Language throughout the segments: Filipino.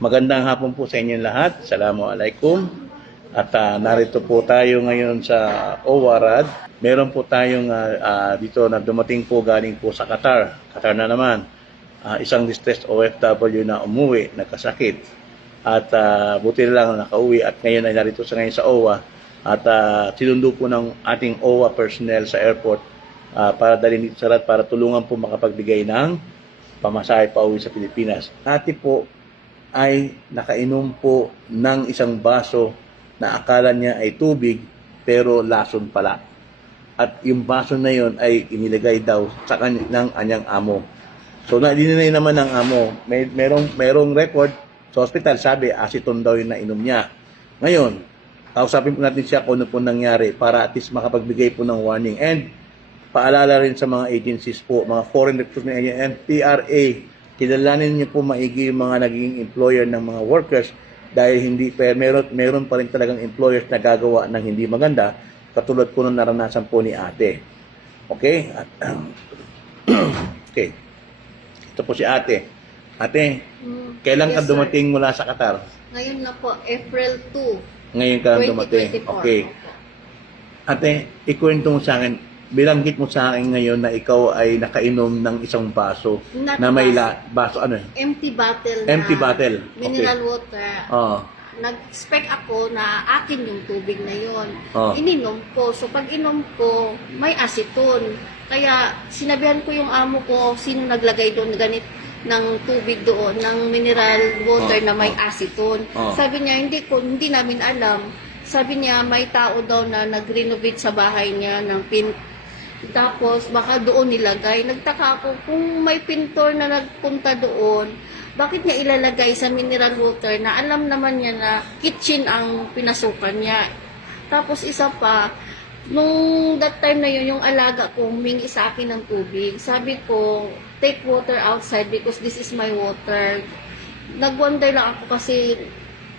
Magandang hapon po sa inyong lahat. Assalamualaikum. At ah, narito po tayo ngayon sa OWARAD. Meron po tayong ah, ah, dito na dumating po galing po sa Qatar. Qatar na naman. Ah, isang distressed OFW na umuwi, nagkasakit. At ah, buti lang nakauwi at ngayon ay narito sa ngayon sa OWA. At ah, sinundo po ng ating OWA personnel sa airport ah, para dalhin dito sa RAD para tulungan po makapagbigay ng pamasahe pa uwi sa Pilipinas. Ate po ay nakainom po ng isang baso na akala niya ay tubig pero lason pala. At yung baso na yon ay inilagay daw sa kanya, ng anyang amo. So na dininay naman ng amo. May merong merong record sa hospital sabi aceton daw yung nainom niya. Ngayon, kausapin po natin siya kung ano po nangyari para at least makapagbigay po ng warning. And paalala rin sa mga agencies po, mga foreign recruitment agency and PRA, kilalanin niyo po maigi yung mga naging employer ng mga workers dahil hindi pero meron, meron pa rin talagang employers na gagawa ng hindi maganda katulad po ng naranasan po ni ate. Okay? At, okay. Ito po si ate. Ate, Mm, kailan ka yes, sir. dumating mula sa Qatar? Ngayon na po, April 2, Ngayon ka dumating. 2024. Okay. Ate, ikwento mo sa akin, bilanggit mo sa akin ngayon na ikaw ay nakainom ng isang baso Not na may la, baso ano eh? Empty bottle Empty na bottle. mineral Okay. water. Oo. Nag-spec ako na akin yung tubig na yon. Oh. Ininom ko. So pag inom ko, may aceton. Kaya sinabihan ko yung amo ko, sino naglagay doon ganit ng tubig doon, ng mineral water Oh, na may oh. aceton. Oh. Sabi niya, hindi ko, hindi namin alam. Sabi niya, may tao daw na nag-renovate sa bahay niya ng pin tapos baka doon nilagay. Nagtaka ako kung may pintor na nagpunta doon, bakit niya ilalagay sa mineral water na alam naman niya na kitchen ang pinasukan niya. Tapos isa pa, nung that time na yun, yung alaga ko humingi sa akin ng tubig. Sabi ko, take water outside because this is my water. Nag-wonder lang ako kasi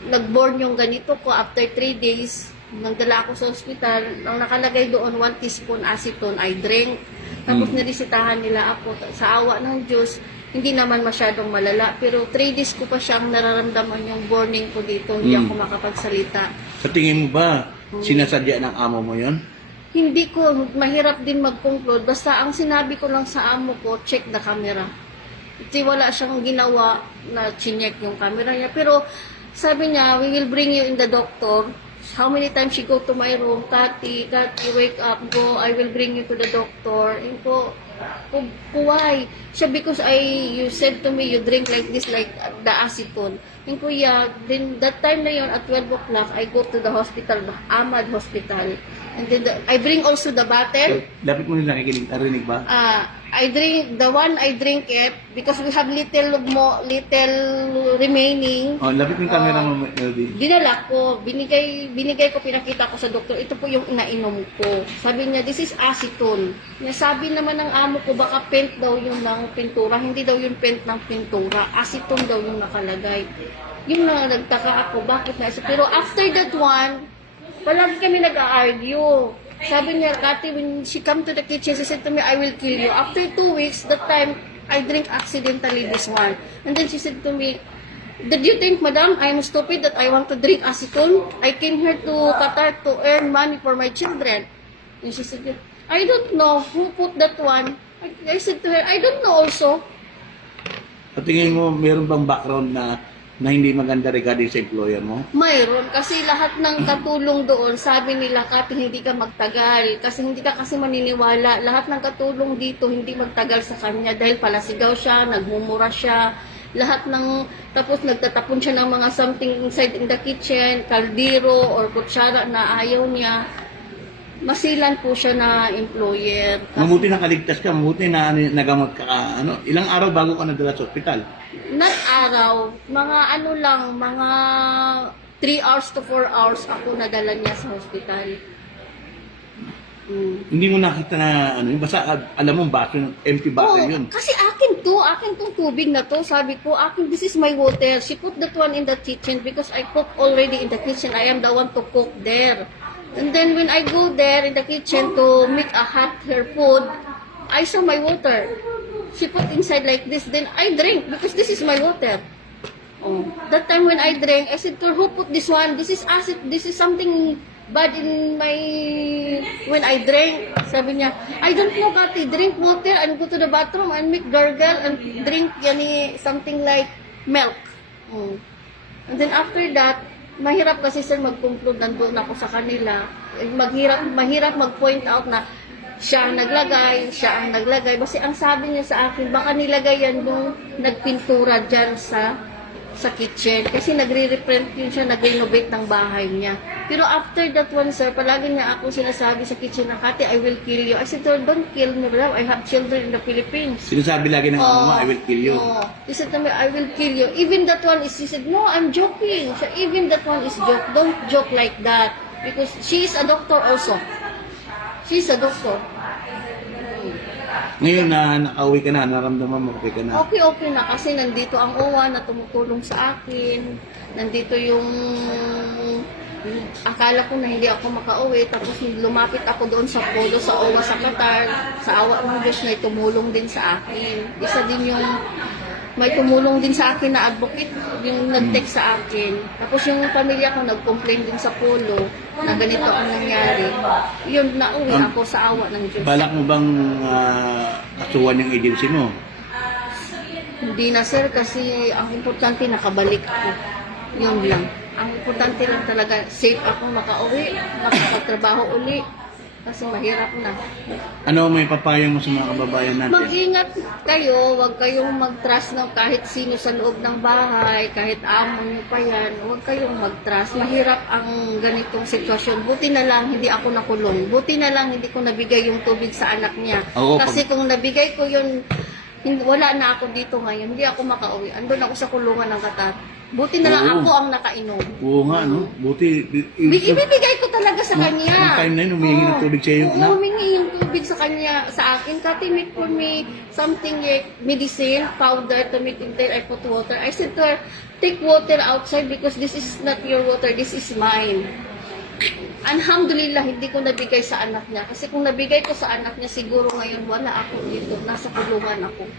nag-born yung ganito ko after 3 days. Nagdala ako sa ospital. Ang nakalagay doon, 1 teaspoon aceton, I drank. Tapos Mm. niresitahan nila ako sa awa ng Diyos. Hindi naman masyadong malala. Pero 3 days ko pa siyang nararamdaman yung burning ko dito. Hindi Mm. ako makapagsalita. Sa tingin mo ba, Hmm. sinasadya ng amo mo yon? Hindi ko, mahirap din mag-conclude. Basta ang sinabi ko lang sa amo ko, check the camera. Kasi wala siyang ginawa na chinek yung camera niya. Pero sabi niya, we will bring you in the doctor. How many times she go to my room, Tati, Tati, wake up, go, I will bring you to the doctor. And ko, ko, ko, why? Siya, because I, you said to me, you drink like this, like the acetone. And ko, yeah, then that time na yon at 12 o'clock, I go to the hospital, the Ahmad Hospital. And then the, I bring also the bottle. Lapit mo nila nakikinig, narinig ba? Uh, I drink, the one I drink it, because we have little mo, little remaining. Oh, lapit mo yung camera Ah. mo, Melody. Dinala ko, binigay, binigay ko, pinakita ko sa doktor, ito po yung inainom ko. Sabi niya, this is acetone. Nasabi naman ng amo ko, baka paint daw yung ng pintura, hindi daw yung paint ng pintura, acetone daw yung nakalagay. Yung na nagtaka ako, bakit na Pero after that one, palagi kami nag-argue. Sabi niya, Kati, when she come to the kitchen, she said to me, I will kill you. After two weeks, that time, I drink accidentally this one. And then she said to me, Did you think, madam, I'm stupid that I want to drink acetone? I came here to Qatar to earn money for my children. And she said, I don't know who put that one. I, said to her, I don't know also. Sa tingin mo, meron bang background na na hindi maganda regarding sa employer mo? Mayroon kasi lahat ng katulong doon, sabi nila, Kati, hindi ka magtagal. Kasi hindi ka kasi maniniwala. Lahat ng katulong dito, hindi magtagal sa kanya dahil palasigaw siya, nagmumura siya. Lahat ng, tapos nagtatapon siya ng mga something inside in the kitchen, kaldero or kutsara na ayaw niya. Masilan po siya na employer. Mabuti na kaligtas ka, mabuti na ano, nagamot ka, ka- ano, ilang araw bago ka nadala sa ospital? Not araw, mga ano lang, mga 3 hours to 4 hours ako nadala niya sa hospital. Mm. Hindi mo nakita na, ano, yung basta ah, alam mo, baso, empty bottle yun. kasi akin to, akin tong tubig na to. Sabi ko, akin, this is my water. She put that one in the kitchen because I cook already in the kitchen. I am the one to cook there. And then when I go there in the kitchen to make a hot her food, I saw my water. She put inside like this, then I drink because this is my water. Oh. That time when I drank, I said to her, who put this one? This is acid. This is something bad in my... When I drank, sabi niya, I don't know, Kati. Drink water and go to the bathroom and make gargle and drink yani, something like milk. Mm. And then after that, mahirap kasi sir mag-conclude nandun ako sa kanila. Maghirap, mahirap mag-point out na siya ang naglagay, siya ang naglagay. Kasi ang sabi niya sa akin, baka nilagay yan nung nagpintura dyan sa sa kitchen. Kasi nagre-reprint yun siya, nag-renovate ng bahay niya. Pero after that one, sir, palagi niya ako sinasabi sa kitchen na, Kati, I will kill you. I said, "Sir, don't kill me, brother. I have children in the Philippines. Sinasabi lagi ng Oo. I will kill you. Oo. He said to me, I will kill you. Even that one is, he said, no, I'm joking. So, even that one is joke. Don't joke like that. Because she is a doctor also. She is a doctor. Ngayon na nakauwi ka na, naramdaman mo, okay ka na. Okay, okay na. Kasi nandito ang OWA na tumutulong sa akin. Nandito yung... Akala ko na hindi ako makauwi. Tapos lumapit ako doon sa polo sa OWA sa Qatar. Sa awa ng Diyos na tumulong din sa akin. Isa din yung may tumulong din sa akin na advocate, yung nag-text sa akin. Tapos yung pamilya ko nag-complain din sa polo na ganito ang nangyari. Yun, nauwi Um, ako sa awa ng Diyos. Balak mo bang ah, kasuhan yung agency mo? Hindi na sir kasi ang importante nakabalik ako. Yun lang. Ang importante lang talaga safe ako makauwi, makapagtrabaho uli. Kasi mahirap na. Ano may papayang mo sa mga kababayan natin? Mag-ingat kayo, huwag kayong mag-trust ng kahit sino sa loob ng bahay, kahit amo niyo pa yan, huwag kayong mag-trust. Mahirap ang ganitong sitwasyon. Buti na lang hindi ako nakulong. Buti na lang hindi ko nabigay yung tubig sa anak niya. Oo, Kasi kung nabigay ko yun, wala na ako dito ngayon. Hindi ako makauwi. Andun ako sa kulungan ng Qatar. Buti na lang Oo. ako ang nakainom. Oo nga, no? Buti. Bi- Ibibigay ko talaga sa kanya. nung time na yun, humihingi ng Oo. tubig sa'yo yung Oo, anak? humingi yung tubig sa kanya, sa akin. Kati, make for me something like medicine, powder to make in there. I put water. I said to her, take water outside because this is not your water, this is mine. Alhamdulillah, hindi ko nabigay sa anak niya. Kasi kung nabigay ko sa anak niya, siguro ngayon wala ako dito. Nasa kulungan ako.